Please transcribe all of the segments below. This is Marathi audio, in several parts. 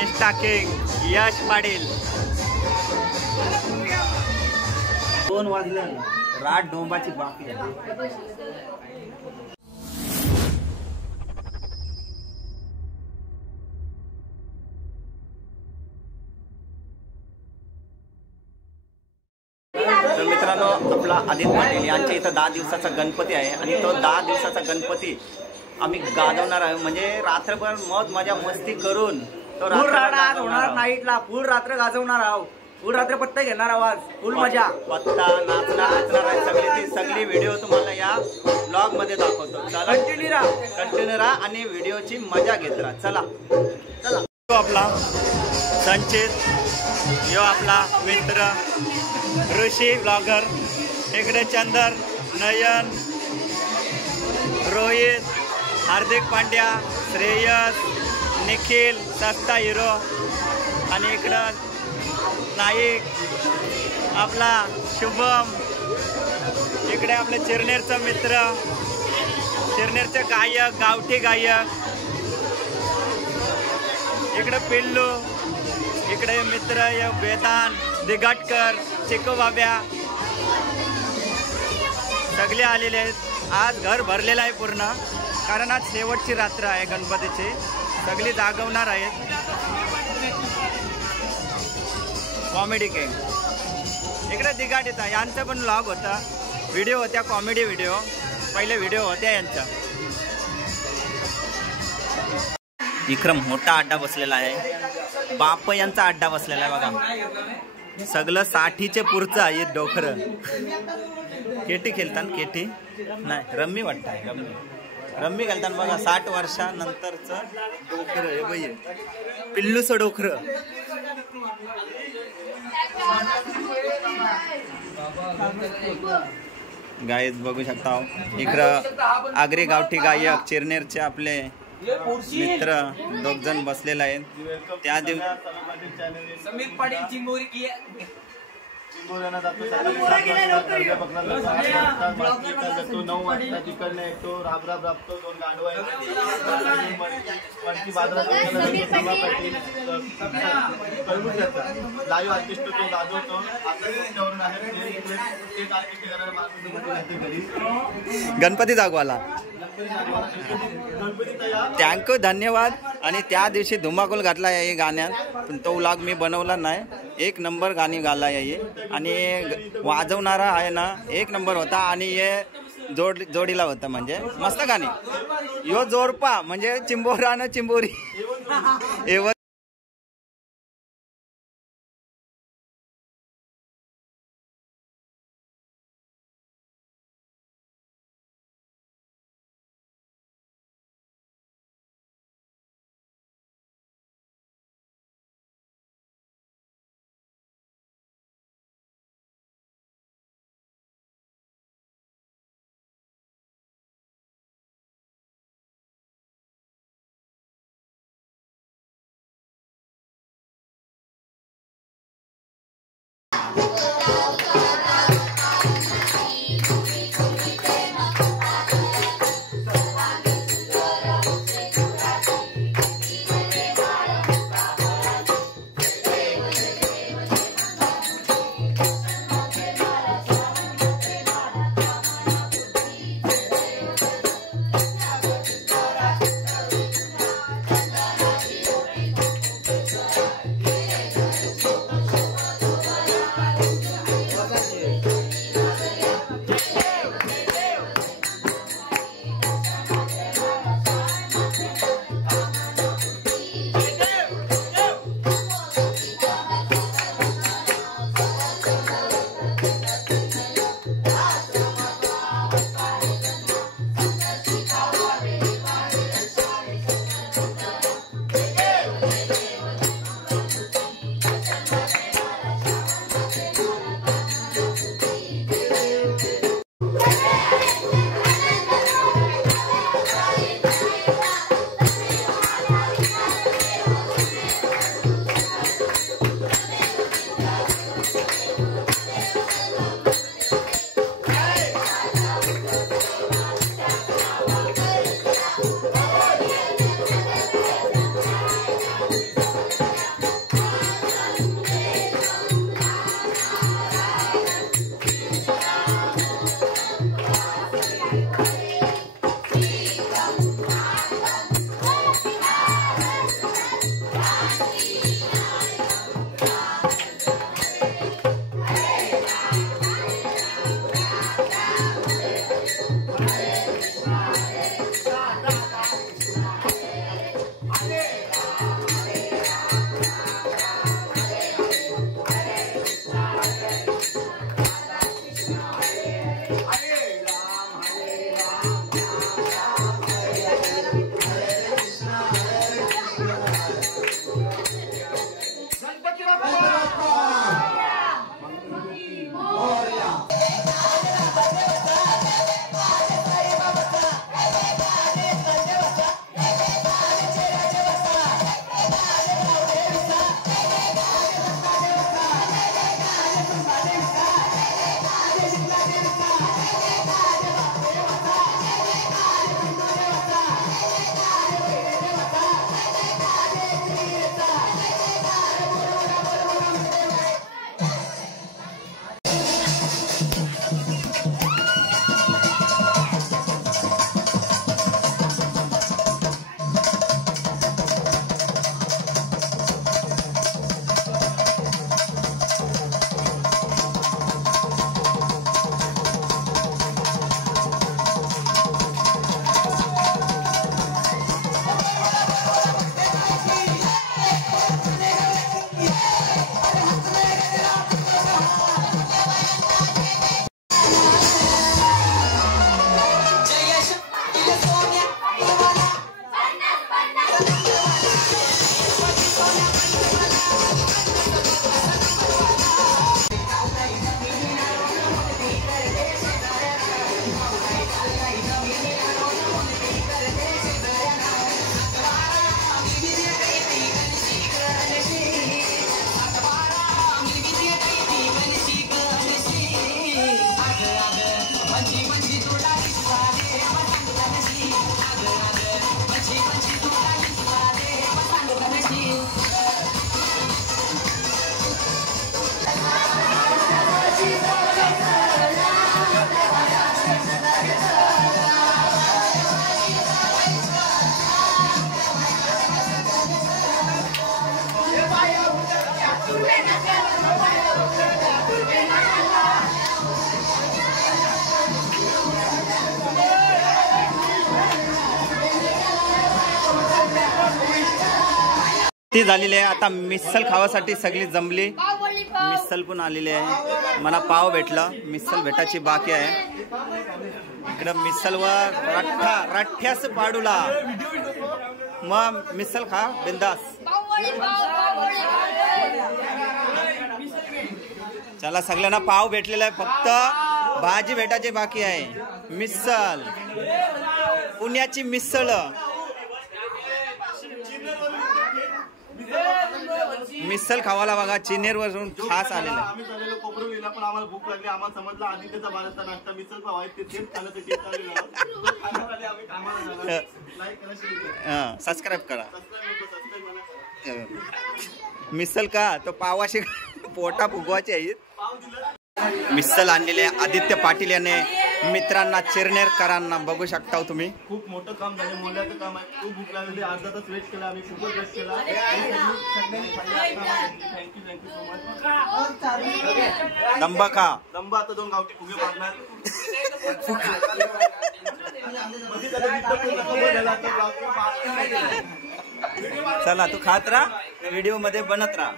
इंस्टा किंग यश पाटील. 2 वाजले, रात डोंबाची बाकी. तर मित्रांनो, आपला आदित्य पाटील यांच्या इथं 10 दिवसाचा गणपती आहे आणि तो 10 दिवसाचा गणपती आम्ही गाजवणार आहे. म्हणजे रात्रभर मौज मजा मस्ती करून तो होणार नाईटला फुल रात्र गाजवणार आहोत. फुल रात्र पत्ता घेणार आवाज, फुल मजा, पत्ता नाचणार आहे. सगळी व्हिडिओ तुम्हाला या ब्लॉग मध्ये दाखवतो. चला कंटिन्यू राहा आणि व्हिडिओची मजा घेत राहा. चला चला. आपला संचित, यो आपला मित्र ऋषी ब्लॉगर, इकडे चंदर, नयन, रोहित, हार्दिक पांड्या, श्रेयस, निखिल, सस्ता हिरो आणि इकडं नाईक आपला शुभम, इकडे आपले चिरनेरचा मित्र, चिरनेरचे गायक, गावठी गायक, इकडे पिल्लू, इकडे मित्र वेदांत, दिगटकर, चिकू बाब्या सगळे आलेले आहेत. आज घर भरलेलं आहे पूर्ण, कारण आज शेवटची रात्र आहे गणपतीची. सगळी जागवणार आहेत. कॉमेडी किंग इकडे दिगाट येतात. यांचा पण व्लॉग होता, व्हिडिओ होत्या, कॉमेडी व्हिडिओ, पहिले व्हिडिओ होत्या यांच्या. विक्रम मोठा अड्डा बसलेला आहे, बाप यांचा अड्डा बसलेला आहे बघा. सगळं 60चे पुरचं आहे डोकरं. केटी खेळतात, केटी नाही रम्मी वाटतं, रम्मी खेळतात बघा. 60 वर्षानंतरचं डोकरं हे बाई, पिल्लूचं डोकरं. गायच बघू शकता. इकडं आगरी गावठी गायक चिरनेरचे आपले मित्र 2 जण बसलेले आहेत. त्या दिवशी समीर पाटील चिंबोरी की लाईव्ह आर्टिस्ट तो गाजवतो. गणपती जागवाला थँक्यू, धन्यवाद. आणि त्या दिवशी धुमाकूल घातला आहे गाण्यात, पण तो व्लॉग मी बनवला नाही. 1 नंबर गाणी गाला आहे आणि वाजवणारा आहे ना 1 नंबर होता. आणि हे जोडीला होता, म्हणजे मस्त गाणी. यो जोरपा म्हणजे चिंबोरा न चिंबोरी एवढं. आरती झालेली आहे. आता मिसल खावासाठी सगळी जमली. मिसल पण आलेली आहे. मला पाव भेटला, मिसल भेटायची बाकी आहे. इकडं मिसलवर रठ्यास पाडूला. मग मिसल खा बिंदास. चला सगळ्यांना पाव भेटलेला आहे, फक्त भाजी भेटायची बाकी आहे. मिसल, पुण्याची मिसळ. मिसल खावाला बघा, चिनेरवरून खास आलेलं आहे. आम्ही चाललेलो कोपरवलीला, पण आम्हाला भूक लागली. आम्हाला समजलं आदित्यचा भारतचा नाश्ता मिसल पाव आहे, ते तेच खाण्यासाठी चाललेलो. आम्ही कामाला जाणार. लाईक करा, शेअर करा, सबस्क्राईब करा. सबस्क्राईब करा. मिसल का तो पावाशी पोटा फुगवायचे आहेत. पाव दिलं. मिसल आणलेले आदित्य पाटील याने मित्रांना चिरनेरकरांना बघू शकता तुम्ही. खूप मोठं काम झालं, मोलाचं काम आहे. खूप भूक लागली, अर्धा तास वेट केला आम्ही, खूपच वेट केला. Thank you so much. दंबा खा. दंबा आता 2 गावठी फुगे मारणार. चला तू खात राहा, व्हिडिओ मध्ये बनत राहा.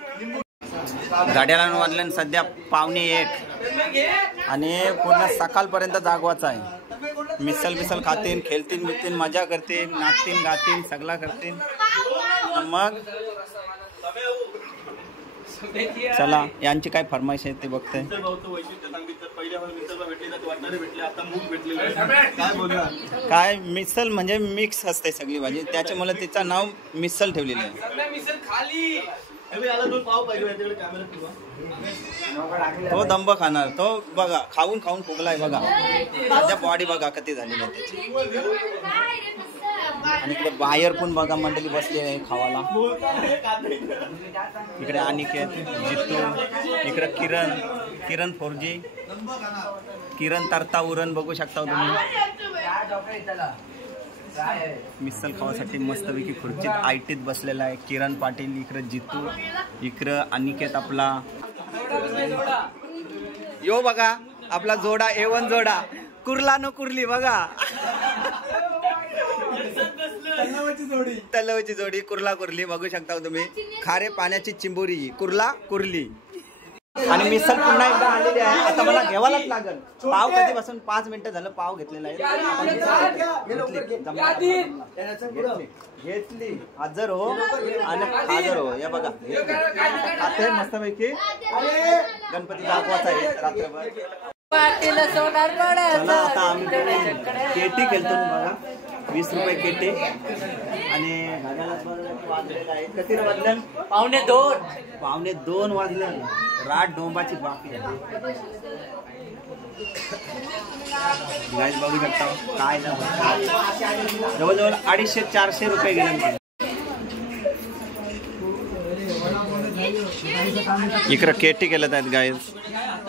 गाड्याला वाजल्या सध्या 1:15 आणि पूर्ण सकाळपर्यंत जागवायचं आहे. मिसल खातीन, खेळतीन, बिलतीन, मजा करतील, नाचतीन, गातीन, सगळा करतील. मग चला यांची काय फरमाईश आहे ते बघते. काय मिसल म्हणजे मिक्स असते सगळी भाजी, त्याच्यामुळे तिचं नाव मिसल ठेवलेलं आहे. तो दंब खाणार, तो बघा खाऊन फुगलाय बघा. सध्या बॉडी बघा किती झालेली आहे त्याची. आणि इकडे बाहेर पण बघा मंडळी बसली आहे खावाला. इकडे अनिकेत, जितू, इकडे किरण 4G, किरण तरता उरण बघू शकता तुम्ही. मिसल खावासाठी मस्तपैकी खुर्चीत आयटीत बसलेला आहे किरण पाटील. इकडे जितू, इकडं अनिकेत आपला. यो बघा आपला जोडा, A1 जोडा, कुर्ला न कुर्ली बघा. तलवाची जोडी कुर्ला कुर्ली बघू शकता तुम्ही. खारे पाण्याची चिंबोरी, कुर्ला कुर्ली. आणि मिसल पुन्हा एकदा आलेली आहे. आता मला घ्यावाच लागल. पाव कधीपासून 5 मिनिटं झालं पाव घेतलेला आहे. घेतली हजर हो आणि हजर हो. या बघा खाते मस्तपैकी. गणपती दाखवायचा आहे रात्रभर. चला आता आम्ही केटी खेळतो बघा. 20 रुपये केटी. आणि किती वाजल्या? 2:15 वाजल्या. रात डोंबाची बाकी आहे. गाईज बघू शकता काय जवळजवळ 250-400 रुपये गेले. इकडं केटी खेळत आहेत गाईज.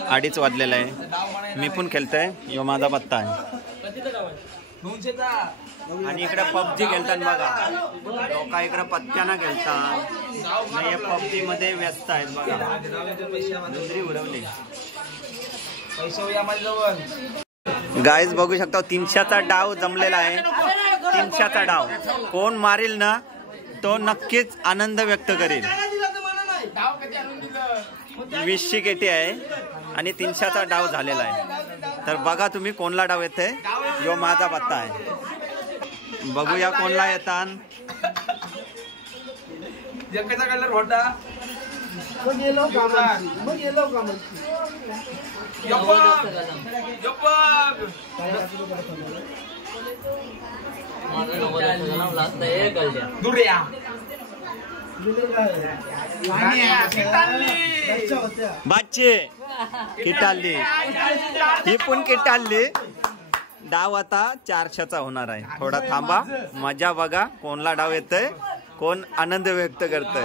2:30 वाजलेला आहे. मी पण खेळतोय. यो माझा पत्ता आहे. आणि इकडे PUBG खेळतात बघा. लोक इकडे पत्त्यानं खेळतात. नाही PUBG मध्ये व्यस्त आहेत बघा. दुसरी उडवली. गाईज बघू शकता 300चा डाव जमलेला आहे. 300चा डाव कोण मारेल ना तो नक्कीच आनंद व्यक्त करेल. 20ची केटी आहे आणि 300चा डाव झालेला आहे. तर बघा तुम्ही कोणला डाव येते. यो माझा पत्ता आहे. बघूया कोणला येतात. कलर होता बाचे किटाली ही पण किटाली. डाव आता 400चा होणार आहे. थोडा थांबा, मजा बघा कोणला डाव येतोय, कोण आनंद व्यक्त करतोय.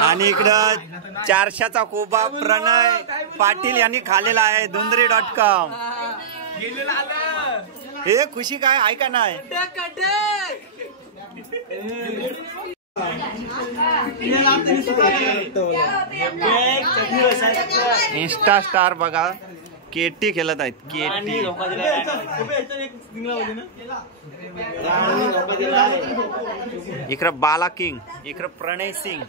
आणि इकडं 400चा कोबा प्रणय पाटील यांनी खाल्लेला आहे. धुंदरी.com. हे खुशी काय आहे का नाही. इंस्टा स्टार बघा केटी खेळत आहेत केटी. इकडं बाला किंग, इकडं प्रणय सिंग.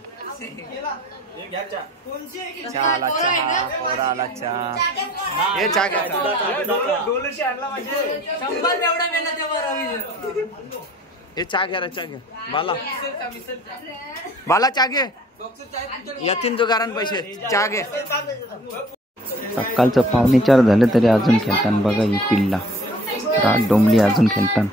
चहाला चहा, पोराला चहा. हे चहा घ्या. हे चहा घ्या रे, चहा घ्या. बाला चहा घे. यातीन जुगारान पैसे चहा घे. सकाळचं 3:45 झालं तरी अजून खेळताना बघा ही पिल्ला रात डोंबली अजून खेळताना.